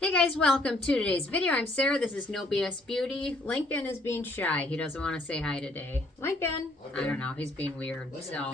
Hey guys, welcome to today's video. I'm Sarah. This is No BS Beauty. Lincoln is being shy. He doesn't want to say hi today. Lincoln? Okay. I don't know. He's being weird. So,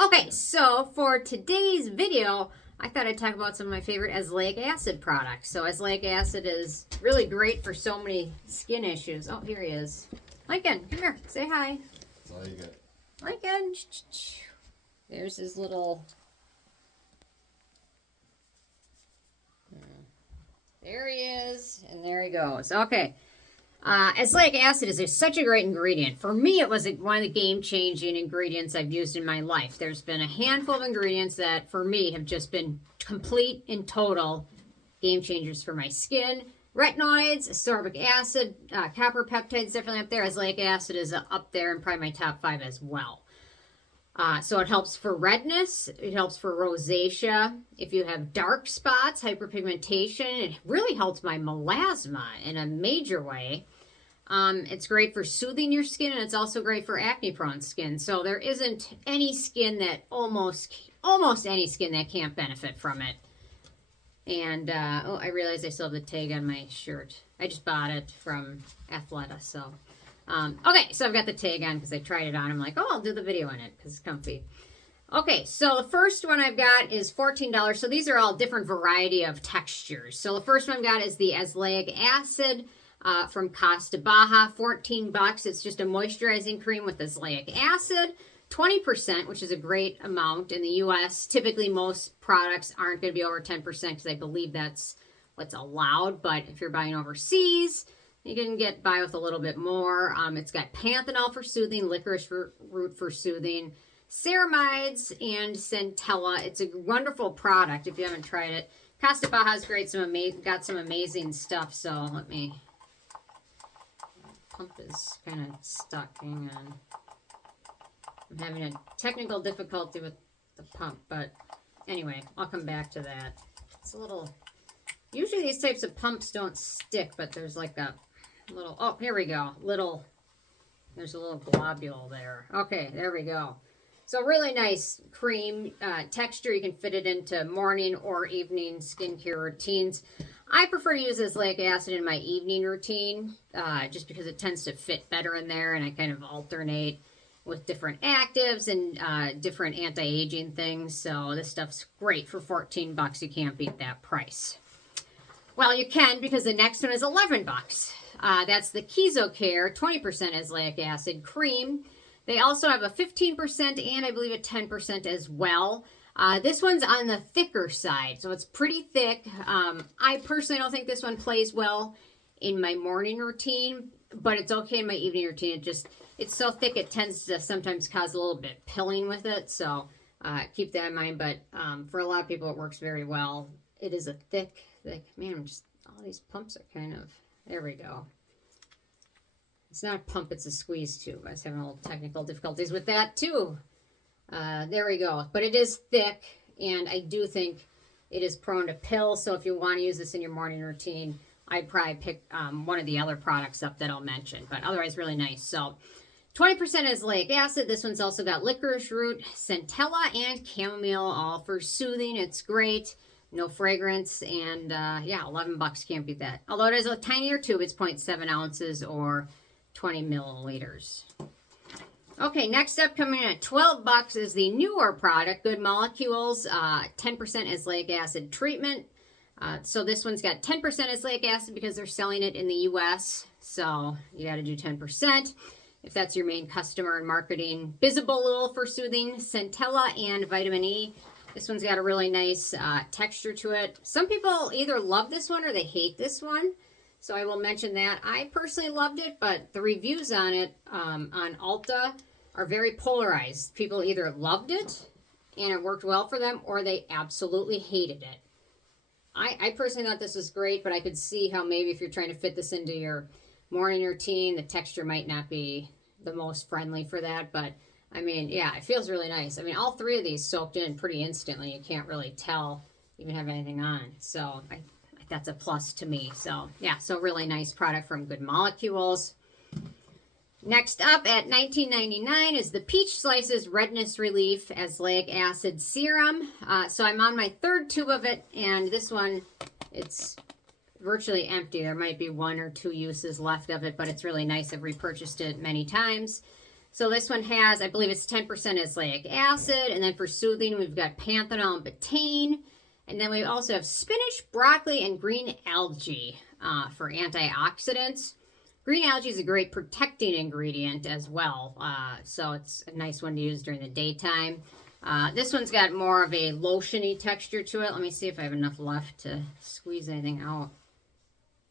okay. So for today's video, I thought I'd talk about some of my favorite azelaic acid products. So azelaic acid is really great for so many skin issues. Oh, here he is. Lincoln, come here. Say hi. That's all you get. Lincoln. There's his little... There he is, and there he goes. Okay. Azelaic acid is such a great ingredient. For me, it was one of the game-changing ingredients I've used in my life. There's been a handful of ingredients that, for me, have just been complete and total game-changers for my skin. Retinoids, ascorbic acid, copper peptides, definitely up there. Azelaic acid is up there and probably my top 5 as well. So it helps for redness, it helps for rosacea. If you have dark spots, hyperpigmentation, it really helps my melasma in a major way. It's great for soothing your skin, and it's also great for acne-prone skin. So there isn't any skin that, almost any skin that can't benefit from it. And, oh, I realized I still have the tag on my shirt. I just bought it from Athleta, so... okay, so I've got the tag on because I tried it on. I'm like, oh, I'll do the video in it because it's comfy. Okay, so the first one I've got is $14. So these are all different variety of textures. So the first one I've got is the Azelaic Acid from Cos De BAHA, $14. It's just a moisturizing cream with azelaic acid, 20%, which is a great amount in the U.S. Typically, most products aren't going to be over 10% because I believe that's what's allowed. But if you're buying overseas, you can get by with a little bit more. It's got Panthenol for soothing, Licorice Root for soothing, Ceramides, and Centella. It's a wonderful product if you haven't tried it. Cos De BAHA is great. Got some amazing stuff. So let me... Pump is kind of stuck. Hang on. I'm having a technical difficulty with the pump, but anyway, I'll come back to that. It's a little... Usually these types of pumps don't stick, but there's like a little, oh, here we go. There's a little globule there. Okay, there we go. So really nice cream texture. You can fit it into morning or evening skincare routines. I prefer to use azelaic acid in my evening routine just because it tends to fit better in there, and I kind of alternate with different actives and different anti-aging things. So this stuff's great for $14. You can't beat that price. Well, you can, because the next one is $11. That's the Kisocare 20% azelaic acid cream. They also have a 15% and I believe a 10% as well. This one's on the thicker side, so it's pretty thick. I personally don't think this one plays well in my morning routine, but it's okay in my evening routine. It's so thick it tends to sometimes cause a little bit pilling with it, so keep that in mind. But for a lot of people, it works very well. It is a thick, man, just all these pumps are kind of, there we go. It's not a pump, it's a squeeze tube. I was having a little technical difficulties with that too. There we go. But it is thick, and I do think it is prone to pill. So if you want to use this in your morning routine, I'd probably pick one of the other products up that I'll mention. But otherwise, really nice. So 20% azelaic acid. This one's also got licorice root, centella, and chamomile, all for soothing. It's great. No fragrance, and yeah, $11, can't beat that. Although it is a tinier tube, it's 0.7 ounces or 20 milliliters. Okay, next up, coming in at $12 is the newer product, Good Molecules, 10% azelaic acid treatment. So this one's got 10% azelaic acid because they're selling it in the U.S., so you got to do 10% if that's your main customer in marketing. Bisabolol for soothing, centella, and vitamin E. This one's got a really nice texture to it. Some people either love this one or they hate this one, so I will mention that. I personally loved it, but the reviews on it on Ulta are very polarized. People either loved it and it worked well for them, or they absolutely hated it. I personally thought this was great, but I could see how maybe if you're trying to fit this into your morning routine, the texture might not be the most friendly for that, but I mean, yeah, it feels really nice. I mean, all three of these soaked in pretty instantly. You can't really tell, even have anything on. So that's a plus to me. So yeah, so really nice product from Good Molecules. Next up at $19.99 is the Peach Slices Redness Relief Azelaic Acid Serum. So I'm on my third tube of it, and this one it's virtually empty. There might be 1 or 2 uses left of it, but it's really nice. I've repurchased it many times. So this one has, I believe it's 10% azelaic acid, and then for soothing, we've got Panthenol and Betaine, and then we also have spinach, broccoli, and green algae for antioxidants. Green algae is a great protecting ingredient as well, so it's a nice one to use during the daytime. This one's got more of a lotion-y texture to it. Let me see if I have enough left to squeeze anything out.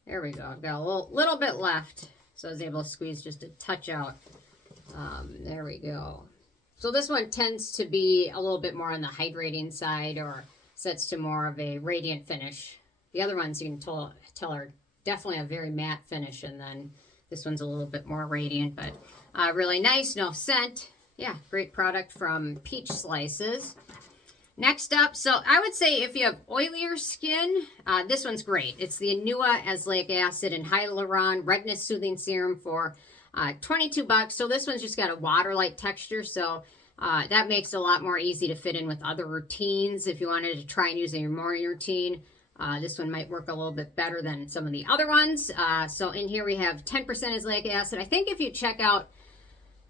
There we go. I've got a little bit left, so I was able to squeeze just a touch out. There we go. So this one tends to be a little bit more on the hydrating side, or sets to more of a radiant finish. The other ones you can tell are definitely a very matte finish, and then this one's a little bit more radiant, but really nice, no scent. Yeah, great product from Peach Slices. Next up, so I would say if you have oilier skin, this one's great. It's the Anua Azelaic Acid and Hyaluron Redness Soothing Serum for $22. So this one's just got a water-like texture, so that makes it a lot more easy to fit in with other routines. If you wanted to try and use it in your morning routine, this one might work a little bit better than some of the other ones. So in here we have 10% azelaic acid. I think if you check out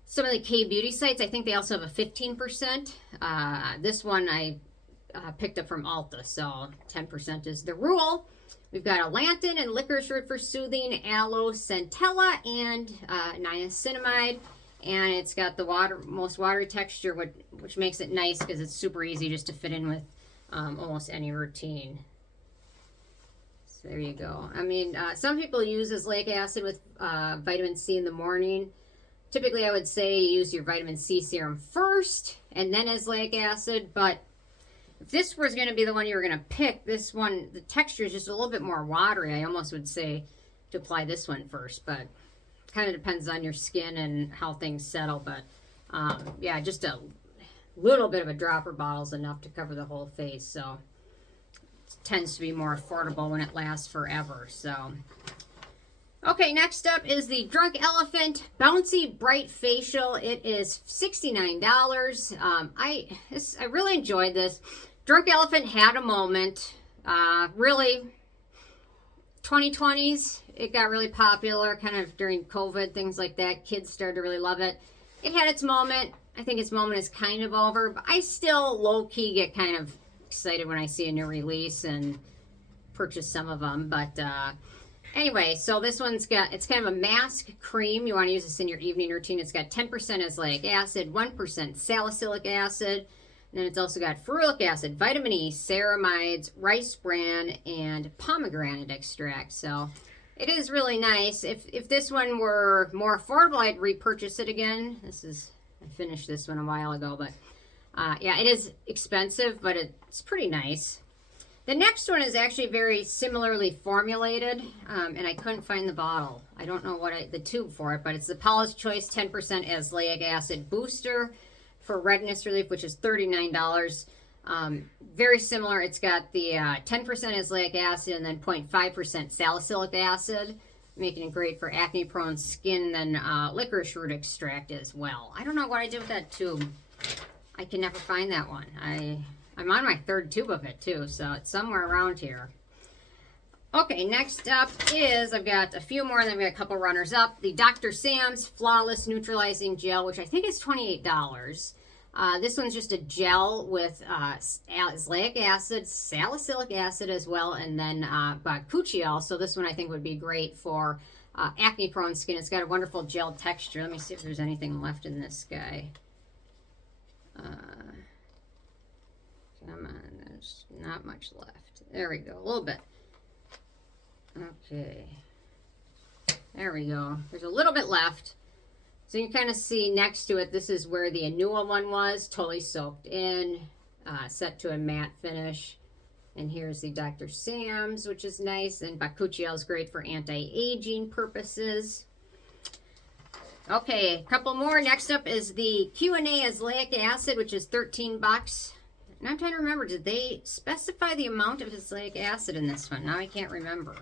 some of the K-beauty sites, I think they also have a 15%. This one I picked up from Ulta, so 10% is the rule. We've got Allantoin and Licorice Root for soothing, Aloe, Centella, and Niacinamide. And it's got the most watery texture, which makes it nice because it's super easy just to fit in with almost any routine. So there you go. I mean, some people use azelaic acid with vitamin C in the morning. Typically, I would say use your vitamin C serum first and then azelaic acid, but if this was going to be the one you were going to pick, this one, the texture is just a little bit more watery. I almost would say to apply this one first, but kind of depends on your skin and how things settle. But yeah, just a little bit of a dropper bottle is enough to cover the whole face. So it tends to be more affordable when it lasts forever. So okay, next up is the Drunk Elephant Bouncy Brightfacial. It is $69. I really enjoyed this. Drunk Elephant had a moment. Really, 2020s, it got really popular kind of during COVID, things like that. Kids started to really love it. It had its moment. I think its moment is kind of over, but I still low-key get kind of excited when I see a new release and purchase some of them. But anyway, so this one's got, it's kind of a mask cream. You want to use this in your evening routine. It's got 10% azelaic acid, 1% salicylic acid, and then it's also got ferulic acid, vitamin E, ceramides, rice bran, and pomegranate extract. So it is really nice. If this one were more affordable, I'd repurchase it again. I finished this one a while ago, but yeah, it is expensive, but it's pretty nice. The next one is actually very similarly formulated, and I couldn't find the bottle. I don't know the tube for it, but it's the Paula's Choice 10% azelaic acid booster for redness relief, which is $39. Very similar. It's got the 10% azelaic acid and then 0.5% salicylic acid, making it great for acne-prone skin, and then licorice root extract as well. I don't know what I did with that tube. I can never find that one. I'm on my 3rd tube of it too, so it's somewhere around here. Okay, next up is, I've got a few more, and then we got a couple runners up. The Dr. Sam's Flawless Neutralizing Gel, which I think is $28. This one's just a gel with azelaic acid, salicylic acid as well, and then bakuchiol. So this one I think would be great for acne-prone skin. It's got a wonderful gel texture. Let me see if there's anything left in this guy. Come on, there's not much left. There we go, a little bit. Okay, there we go. There's a little bit left. So you can kind of see next to it, this is where the Anua one was, totally soaked in, set to a matte finish. And here's the Dr. Sam's, which is nice, and bakuchiol is great for anti-aging purposes. Okay, a couple more. Next up is the Q&A Azelaic Acid, which is $13. And I'm trying to remember, did they specify the amount of azelaic acid in this one? Now I can't remember.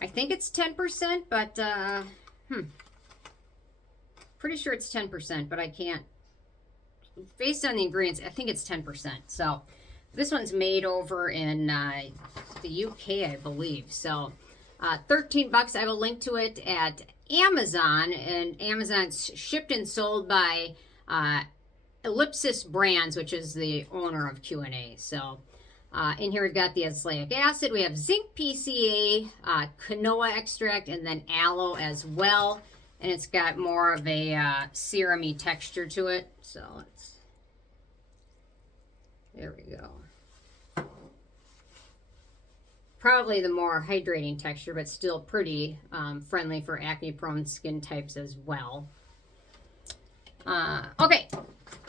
I think it's 10%, but pretty sure it's 10%, but I can't. Based on the ingredients, I think it's 10%. So This one's made over in the UK, I believe. So 13 bucks. I have a link to it at Amazon, and Amazon's shipped and sold by Ellipsis Brands, which is the owner of Q&A. So in here we've got the azelaic acid. We have zinc PCA, quinoa extract, and then aloe as well. And it's got more of a serum-y texture to it. So there we go. Probably the more hydrating texture, but still pretty friendly for acne-prone skin types as well. Okay,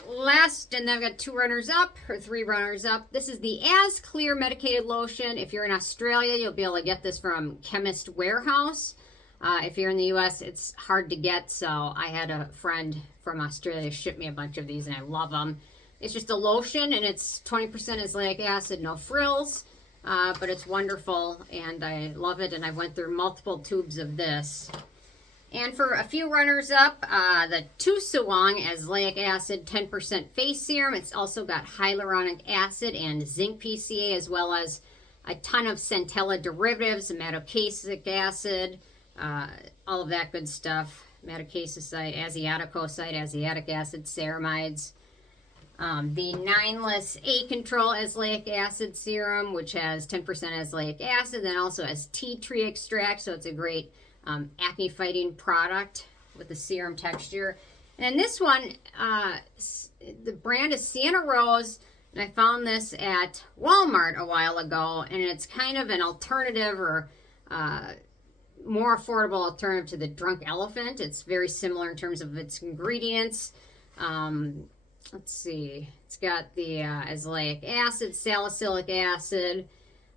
last, and then I've got 2 runners up, or 3 runners up. This is the As Clear Medicated Lotion. If you're in Australia, you'll be able to get this from Chemist Warehouse. If you're in the US, it's hard to get, so I had a friend from Australia ship me a bunch of these, and I love them. It's just a lotion, and it's 20% azelaic acid, no frills. But it's wonderful, and I love it, and I went through multiple tubes of this. And for a few runners up, the Tu Suang Azelaic Acid 10% Face Serum. It's also got hyaluronic acid and zinc PCA, as well as a ton of Centella derivatives, Madecassosic acid, all of that good stuff. Madecassoside, Asiatic acid, Ceramides. The 9-less A Control Azelaic Acid Serum, which has 10% azelaic acid, then also has tea tree extract, so it's a great acne fighting product with the serum texture. And this one, the brand is Sienna Rose, and I found this at Walmart a while ago, and it's kind of an alternative, or more affordable alternative to the Drunk Elephant. It's very similar in terms of its ingredients. Let's see, it's got the azelaic acid, salicylic acid,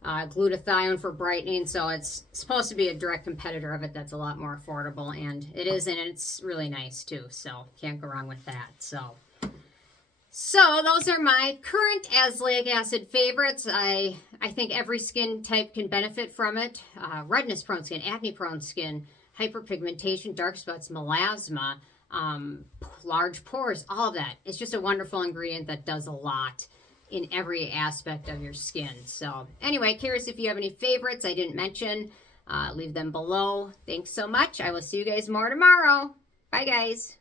glutathione for brightening, so it's supposed to be a direct competitor of it that's a lot more affordable, and it is, and it's really nice too, so can't go wrong with that. So those are my current azelaic acid favorites. I think every skin type can benefit from it. Redness prone skin, acne prone skin, hyperpigmentation, dark spots, melasma, large pores, all of that. It's just a wonderful ingredient that does a lot in every aspect of your skin. So anyway, curious if you have any favorites I didn't mention. Leave them below. Thanks so much. I will see you guys more tomorrow. Bye, guys.